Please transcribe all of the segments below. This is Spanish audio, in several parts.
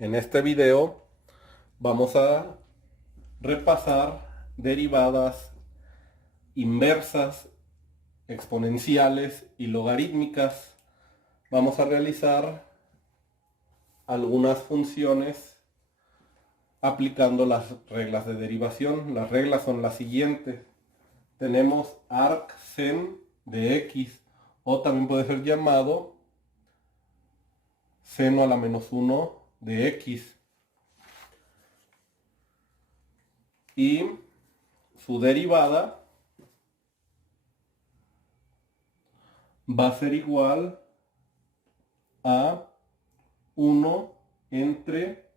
En este video vamos a repasar derivadas inversas, exponenciales y logarítmicas. Vamos a realizar algunas funciones aplicando las reglas de derivación. Las reglas son las siguientes. Tenemos arc-sen de x, o también puede ser llamado seno a la menos 1 de x. Y su derivada va a ser igual a 1 entre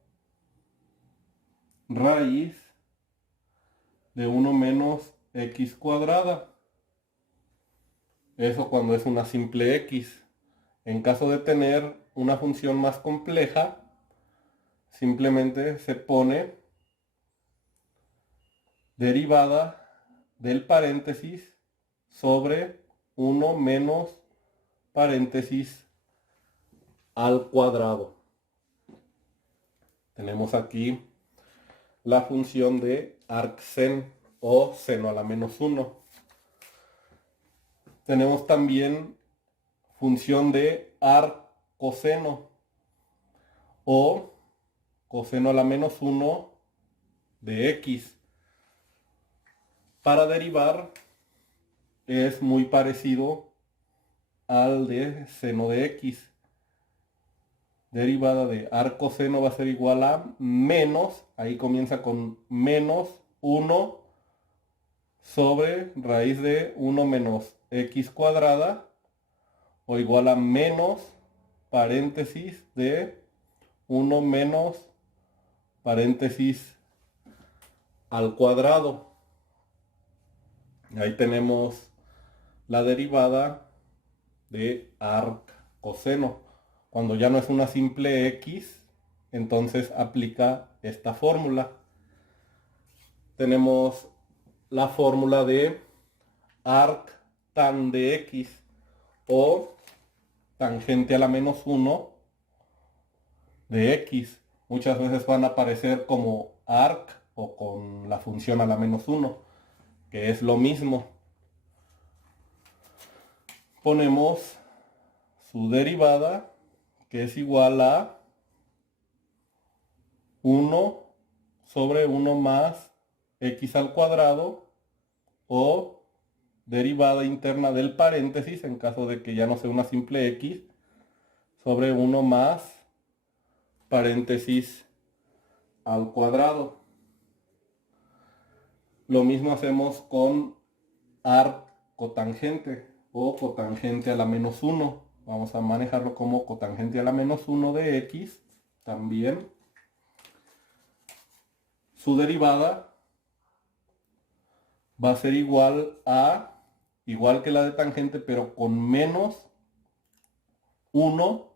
raíz de 1 menos x cuadrada. Eso cuando es una simple x. En caso de tener una función más compleja, simplemente se pone derivada del paréntesis sobre 1 menos paréntesis al cuadrado. Tenemos aquí la función de arc-sen o seno a la menos 1. Tenemos también función de arc-coseno o coseno a la menos 1 de x. Para derivar es muy parecido al de seno de x. Derivada de arcoseno va a ser igual a menos, ahí comienza con menos 1 sobre raíz de 1 menos x cuadrada, o igual a menos paréntesis de 1 menos paréntesis al cuadrado. Ahí tenemos la derivada de arc-coseno. Cuando ya no es una simple x, entonces aplica esta fórmula. Tenemos la fórmula de arc-tan de x, o tangente a la menos 1 de x. Muchas veces van a aparecer como arc o con la función a la menos 1, que es lo mismo. Ponemos su derivada, que es igual a 1 sobre 1 más x al cuadrado, o derivada interna del paréntesis, en caso de que ya no sea una simple x, sobre 1 más paréntesis al cuadrado. Lo mismo hacemos con arc cotangente o cotangente a la menos 1. Vamos a manejarlo como cotangente a la menos 1 de x también. Su derivada va a ser igual que la de tangente, pero con menos 1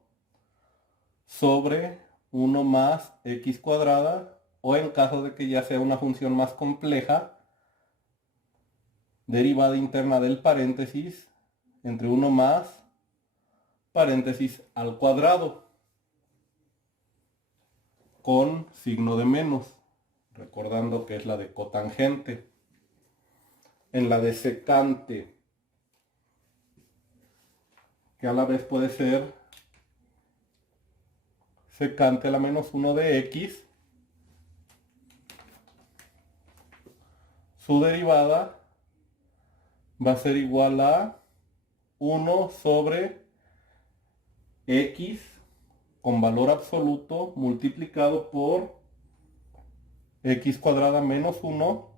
sobre 1 más x cuadrada, o en caso de que ya sea una función más compleja, derivada interna del paréntesis entre 1 más paréntesis al cuadrado con signo de menos, recordando que es la de cotangente. En la de secante, que a la vez puede ser secante a la menos 1 de x, su derivada va a ser igual a 1 sobre x con valor absoluto multiplicado por x cuadrada menos 1,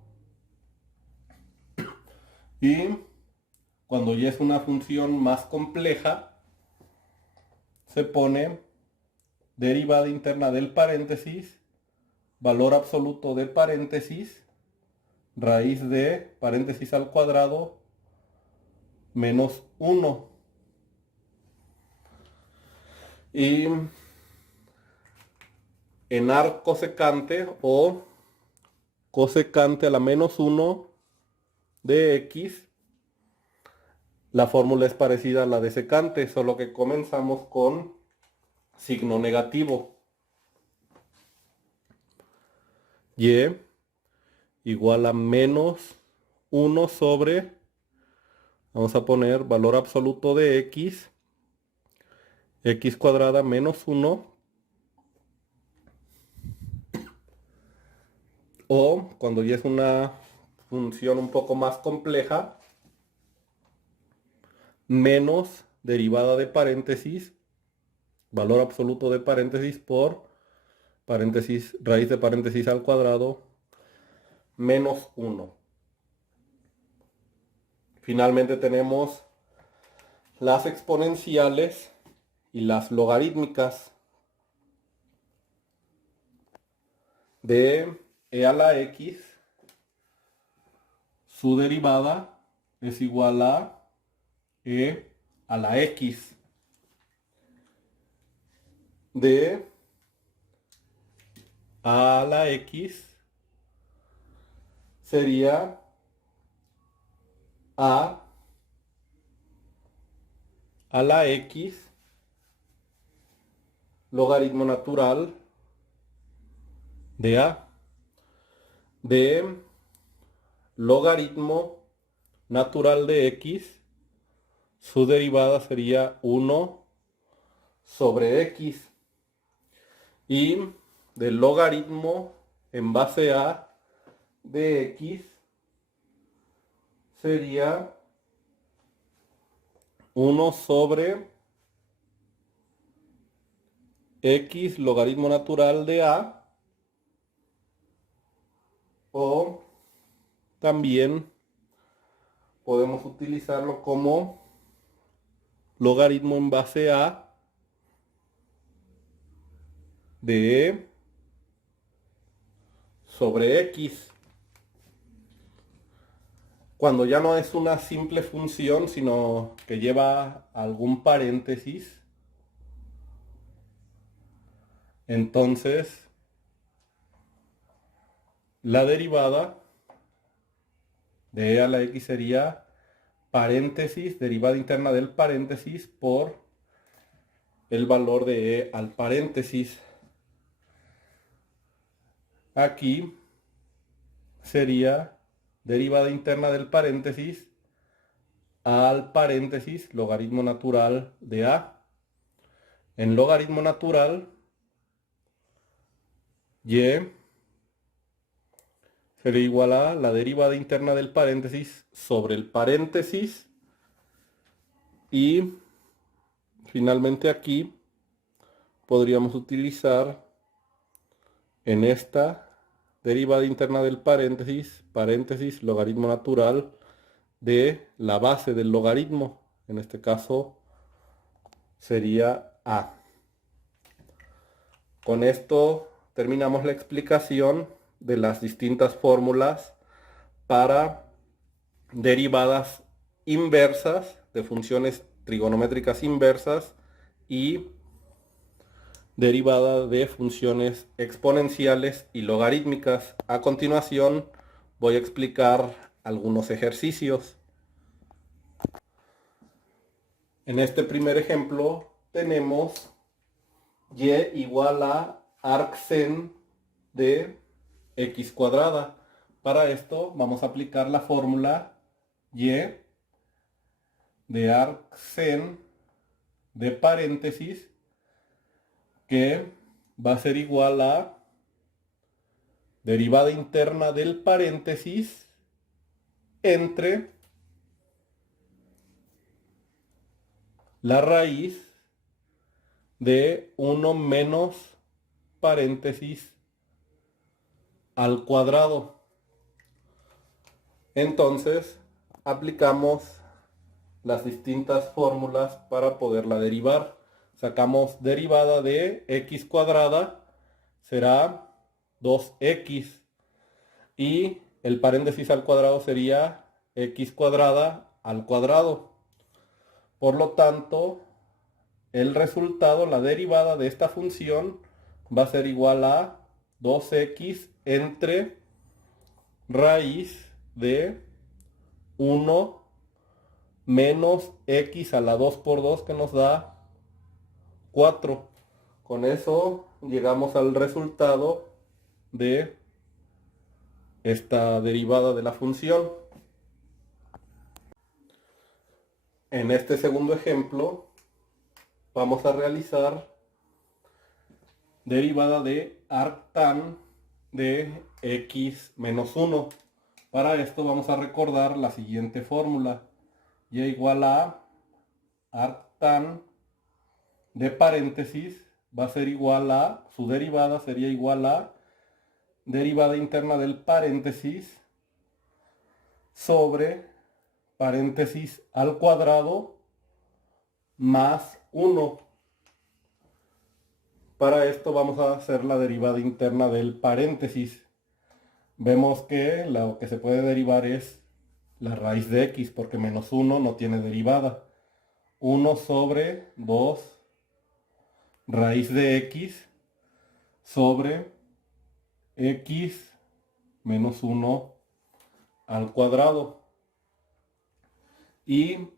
y cuando ya es una función más compleja se pone derivada interna del paréntesis, valor absoluto de paréntesis, raíz de paréntesis al cuadrado menos 1. Y en arc cosecante o cosecante a la menos 1 de x, la fórmula es parecida a la de secante, solo que comenzamos con signo negativo. y igual a menos 1 sobre, vamos a poner valor absoluto de x cuadrada menos 1, o cuando ya es una función un poco más compleja, menos derivada de paréntesis, valor absoluto de paréntesis por paréntesis, raíz de paréntesis al cuadrado, menos 1. Finalmente tenemos las exponenciales y las logarítmicas de e a la x. Su derivada es igual a e a la x de a la x sería a la x logaritmo natural de a, de logaritmo natural de x, su derivada sería 1 sobre x, y del logaritmo en base a de x sería 1 sobre x logaritmo natural de a, o también podemos utilizarlo como logaritmo en base a de e sobre x. Cuando ya no es una simple función, sino que lleva algún paréntesis, entonces la derivada de e a la x sería paréntesis, derivada interna del paréntesis por el valor de e al paréntesis. Aquí sería derivada interna del paréntesis al paréntesis logaritmo natural de a. En logaritmo natural, y sería igual a la derivada interna del paréntesis sobre el paréntesis, y finalmente aquí podríamos utilizar en esta derivada interna del paréntesis, paréntesis logaritmo natural de la base del logaritmo, en este caso sería a. Con esto terminamos la explicación de las distintas fórmulas para derivadas inversas de funciones trigonométricas inversas y derivada de funciones exponenciales y logarítmicas. A continuación voy a explicar algunos ejercicios. En este primer ejemplo tenemos y igual a arcsen de x cuadrada. Para esto vamos a aplicar la fórmula y de arcsen de paréntesis, que va a ser igual a derivada interna del paréntesis entre la raíz de 1 menos paréntesis al cuadrado. Entonces aplicamos las distintas fórmulas para poderla derivar. Sacamos derivada de x cuadrada, será 2x, y el paréntesis al cuadrado sería x cuadrada al cuadrado. Por lo tanto, el resultado, la derivada de esta función, va a ser igual a 2x entre raíz de 1 menos x a la 2 por 2, que nos da 4. Con eso llegamos al resultado de esta derivada de la función. En este segundo ejemplo vamos a realizar derivada de arctan de x menos 1. Para esto vamos a recordar la siguiente fórmula. Y igual a arctan de paréntesis va a ser igual a, su derivada sería igual a derivada interna del paréntesis sobre paréntesis al cuadrado más 1. Para esto vamos a hacer la derivada interna del paréntesis. Vemos que lo que se puede derivar es la raíz de x, porque menos 1 no tiene derivada. 1 sobre 2 raíz de x sobre x menos 1 al cuadrado. Y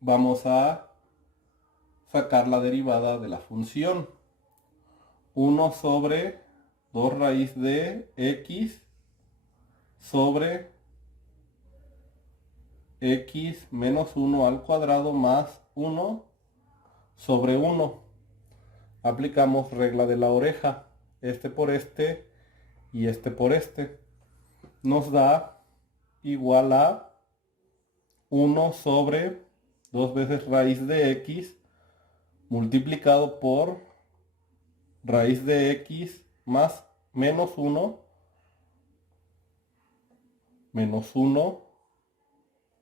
vamos a sacar la derivada de la función. 1 sobre 2 raíz de x sobre x menos 1 al cuadrado más 1 sobre 1. Aplicamos regla de la oreja. Este por este y este por este. Nos da igual a 1 sobre 2 veces raíz de x multiplicado por raíz de x más menos 1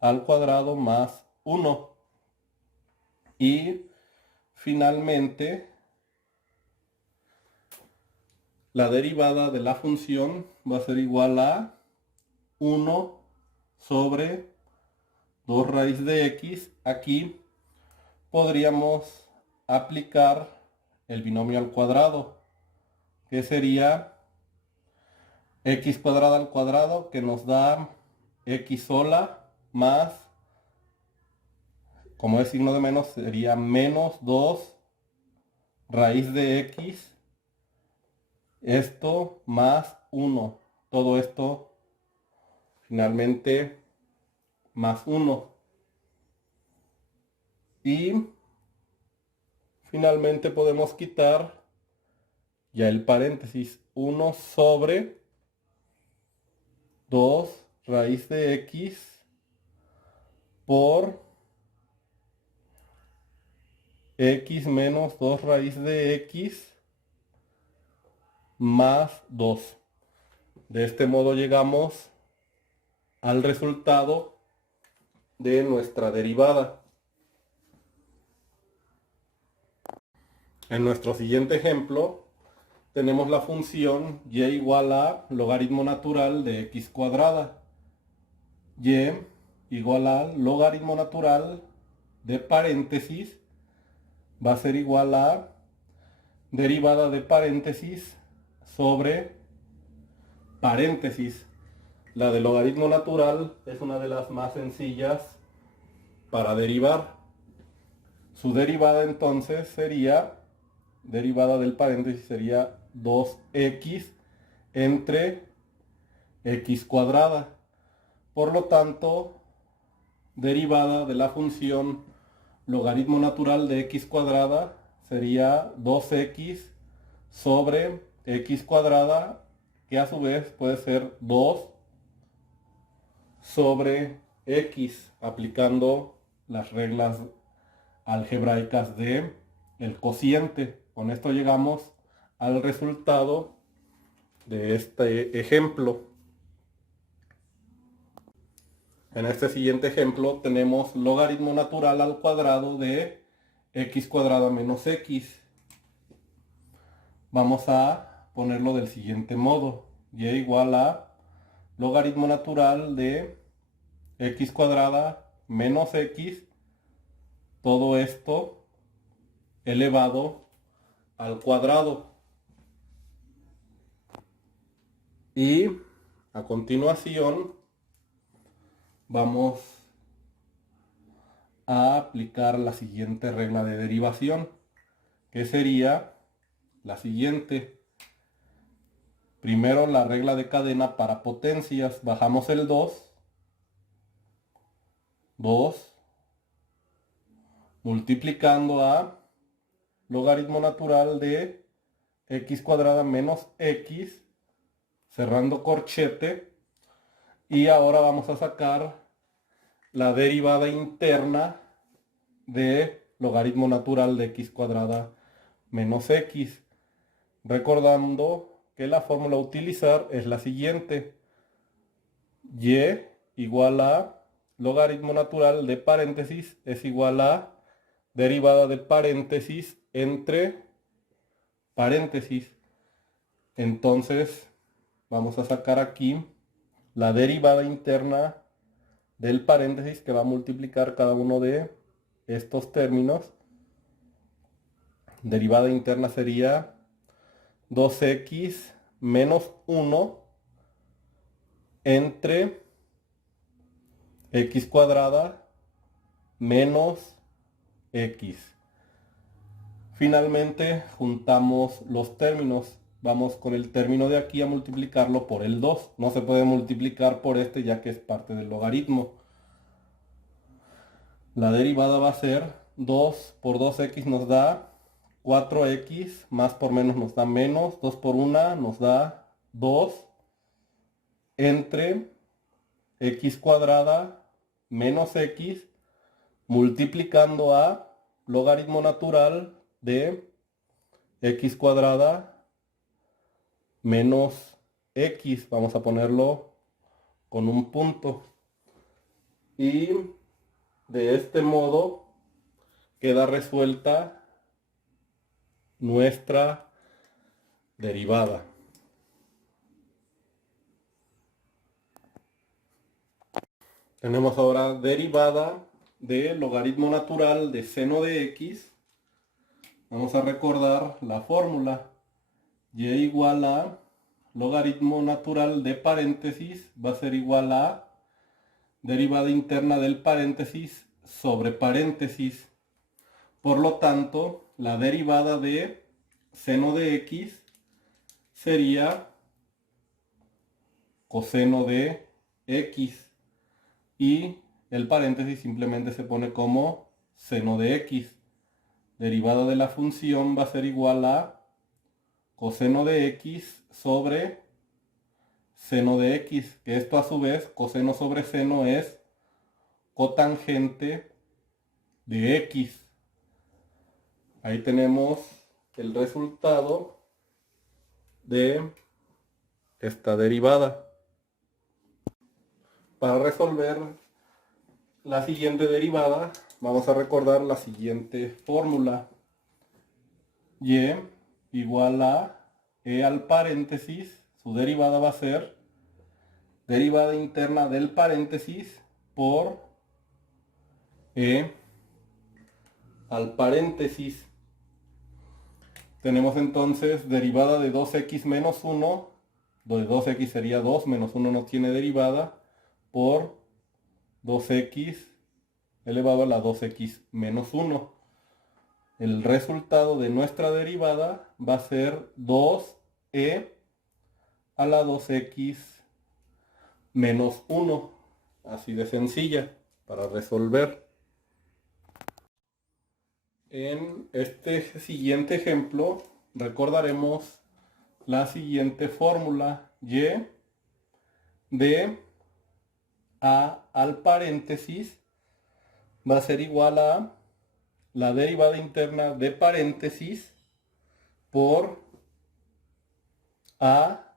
al cuadrado más 1. Y finalmente la derivada de la función va a ser igual a 1 sobre 2 raíz de x. Aquí podríamos aplicar el binomio al cuadrado, que sería x cuadrada al cuadrado, que nos da x sola, más, como es signo de menos, sería menos 2 raíz de x, esto más 1, todo esto finalmente más 1. Y finalmente podemos quitar ya el paréntesis, 1 sobre 2 raíz de x por x menos 2 raíz de x más 2. De este modo llegamos al resultado de nuestra derivada. En nuestro siguiente ejemplo tenemos la función y igual a logaritmo natural de x cuadrada. Y igual a logaritmo natural de paréntesis va a ser igual a derivada de paréntesis sobre paréntesis. La de logaritmo natural es una de las más sencillas para derivar. Su derivada entonces sería, derivada del paréntesis sería 2x entre x cuadrada. Por lo tanto, derivada de la función logaritmo natural de x cuadrada sería 2x sobre x cuadrada, que a su vez puede ser 2 sobre x, aplicando las reglas algebraicas de el cociente. Con esto llegamos al resultado de este ejemplo. En este siguiente ejemplo tenemos logaritmo natural al cuadrado de x cuadrada menos x. Vamos a ponerlo del siguiente modo. Y igual a logaritmo natural de x cuadrada menos x, todo esto elevado al cuadrado. Y a continuación vamos a aplicar la siguiente regla de derivación, que sería la siguiente. Primero la regla de cadena para potencias. Bajamos el 2. 2 multiplicando a logaritmo natural de x cuadrada menos x, cerrando corchete. Y ahora vamos a sacar la derivada interna de logaritmo natural de x cuadrada menos x. Recordando que la fórmula a utilizar es la siguiente. Y igual a logaritmo natural de paréntesis es igual a derivada de paréntesis entre paréntesis. Entonces vamos a sacar aquí la derivada interna del paréntesis que va a multiplicar cada uno de estos términos. Derivada interna sería 2x menos 1 entre x cuadrada menos x. Finalmente juntamos los términos. Vamos con el término de aquí a multiplicarlo por el 2. No se puede multiplicar por este ya que es parte del logaritmo. La derivada va a ser 2 por 2x nos da 4x, más por menos nos da menos, 2 por 1 nos da 2, entre x cuadrada menos x, multiplicando a logaritmo natural de x cuadrada menos x. Vamos a ponerlo con un punto. Y de este modo queda resuelta nuestra derivada. Tenemos ahora derivada de logaritmo natural de seno de x. Vamos a recordar la fórmula. Y igual a logaritmo natural de paréntesis va a ser igual a derivada interna del paréntesis sobre paréntesis. Por lo tanto, la derivada de seno de x sería coseno de x. Y el paréntesis simplemente se pone como seno de x. Derivada de la función va a ser igual a coseno de x sobre seno de x, que esto a su vez, coseno sobre seno es cotangente de x. Ahí tenemos el resultado de esta derivada. Para resolver la siguiente derivada, vamos a recordar la siguiente fórmula. Y igual a e al paréntesis, su derivada va a ser derivada interna del paréntesis por e al paréntesis. Tenemos entonces derivada de 2x menos 1, donde 2x sería 2, menos 1 no tiene derivada, por 2x elevado a la 2x menos 1. El resultado de nuestra derivada va a ser 2e a la 2x menos 1. Así de sencilla para resolver. En este siguiente ejemplo recordaremos la siguiente fórmula. Y de a al paréntesis va a ser igual a la derivada interna de paréntesis por a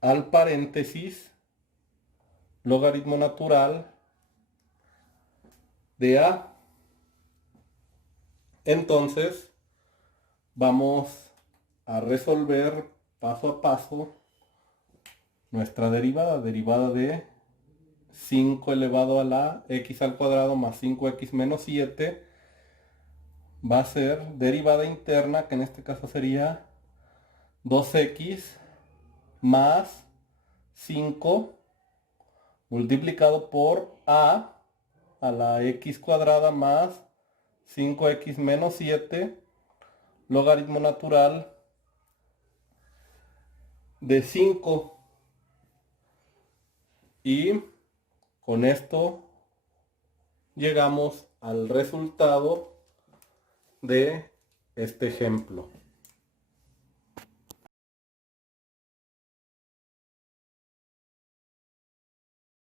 al paréntesis logaritmo natural de a. Entonces vamos a resolver paso a paso nuestra derivada de 5 elevado a la x al cuadrado más 5x menos 7 va a ser derivada interna, que en este caso sería 2x más 5 multiplicado por a la x cuadrada más 5x menos 7 logaritmo natural de 5. Y con esto llegamos al resultado de este ejemplo.